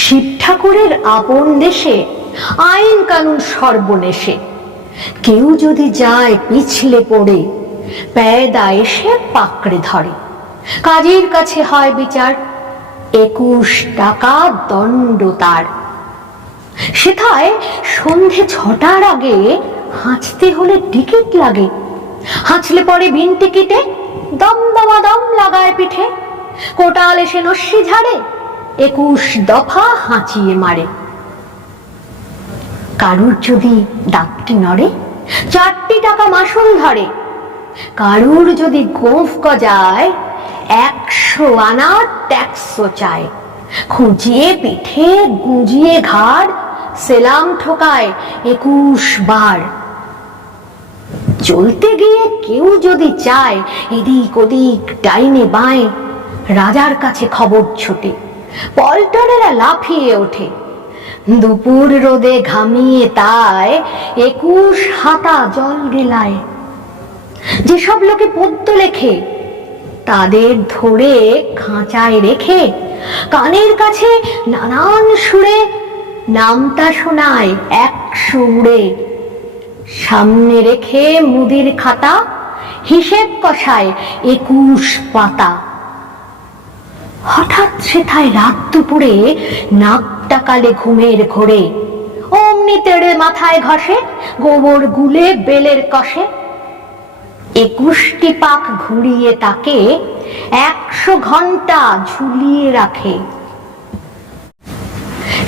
শিব ঠাকুরের আপন দেশে আইন কানুন সর্বনেশে, কেউ যদি যায় পিছলে পড়ে, পেদা এসে পাকড়ে ধরে। কাজীর কাছে হয় বিচার, 21 টাকা দণ্ড তার। সেথায় সন্ধে 6টার আগে হাঁচতে হলে টিকিট লাগে। হাঁচলে পরে বিন টিকিটে দম লাগায় পিঠে। কোটাল এসে নস্যি ঝাড়ে, 21 দফা হাঁচিয়ে মারে। কারুর যদি দাঁতটি নড়ে, 4টি টাকা মাসুল ধরে। কারুর যদি গোঁফ গজায়, 100 আনা ট্যাক্সও চায়। খুঁজিয়ে পিঠে গুঁজিয়ে ঘাড়, সেলাম ঠোকায় 21 বার। চলতে গিয়ে কেউ যদি চায় এদিক ওদিক ডাইনে বাঁয়ে, রাজার কাছে খবর ছোটে, পল্টনেরা লাফিয়ে ওঠে। দুপুর রোদে ঘামিয়ে তাই 21 হাতা জল গেলায়। যেসব লোকে পদ্য লেখে, তাদের ধরে খাঁচায় রেখে কানের কাছে নানান সুরে নামতা শোনায় 100 উড়ে। সামনে রেখে মুদির খাতা, হিসেব কষায় 21 পাতা। হঠাৎ সেথায় রাত দুপুরে নাক ডাকালে ঘুমের ঘোরে, অমনি তেড়ে মাথায় ঘষে, গোবর গুলে বেলের কষে। 21টি পাক ঘুরিয়ে তাকে 100 ঘন্টা ঝুলিয়ে রাখে।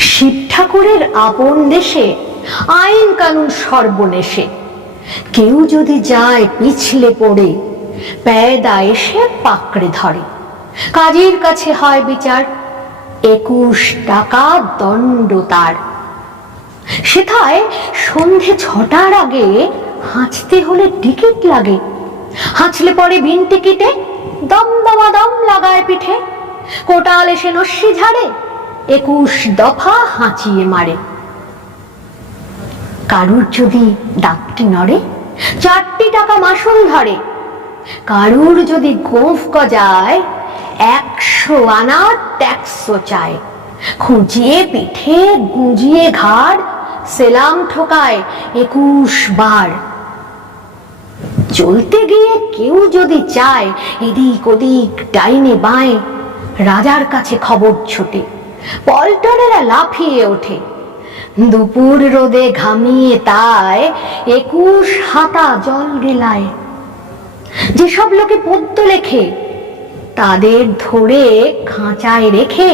শিব ঠাকুরের আপন দেশে আইন কানুন সর্বনেশে, কেউ যদি যায় পিছলে পড়ে, পেদা এসে পাকড়ে ধরে। কাজীর কাছে হয় বিচার, 21 টাকা দণ্ড তার। সেথায় সন্ধে 6টার আগে হাঁচতে হলে টিকিট লাগে। হাঁচলে পরে বিন টিকিটে দম লাগায় পিঠে। কোটাল এসে নস্যি ঝাড়ে, 21 দফা হাঁচিয়ে মারে। কারুর যদি দাঁতটি নড়ে, 4টি টাকা মাসুল ধরে। কারুর যদি গোঁফ গজায়, 100 আনা ট্যাক্সও চায়। খুঁজিয়ে পিঠে গুঁজিয়ে ঘাড়, সেলাম ঠোকায় 21 বার। চলতে গিয়ে কেউ যদি চায় এদিক ওদিক ডাইনে বাঁয়ে, রাজার কাছে খবর ছোটে, পল্টনেরা লাফিয়ে ওঠে। দুপুর রোদে ঘামিয়ে তাই 21 হাতা জল গেলায়। যেসব লোকে পদ্য লেখে, তাদের ধরে খাঁচায় রেখে